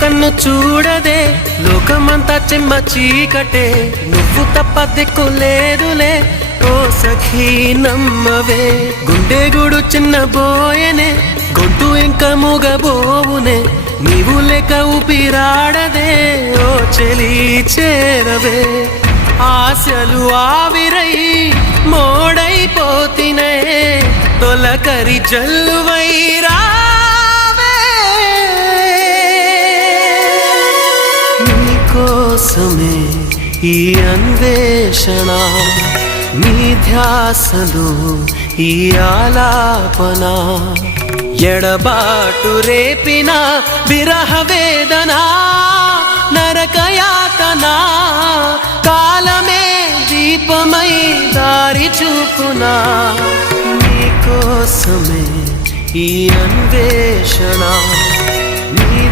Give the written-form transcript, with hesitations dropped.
కన్ను చూడదే లోకమంతా చెమ్మ చీకటే నువ్వు తప్ప దిక్కులేదులే ఓ సఖీ నమ్మవే గుండె గుడు చిన్న బోయనే గొంతు ఇంకా మూగబోవునే నీవు లేక ఊపిరాడదే ఓ చెలి చేరవే ఆశలు ఆవిరై మోడైపోతినే తొలకరి జల్లువైరా కోసమే ఈ అన్వేషణ నీ ధ్యాసలో ఈ ఆలాపన ఎడబాటు రేపిన విరహ వేదన నరకయాతన కాలమే దీపమై దారి చూపునా నీ కోసమే ఈ అన్వేషణ నీ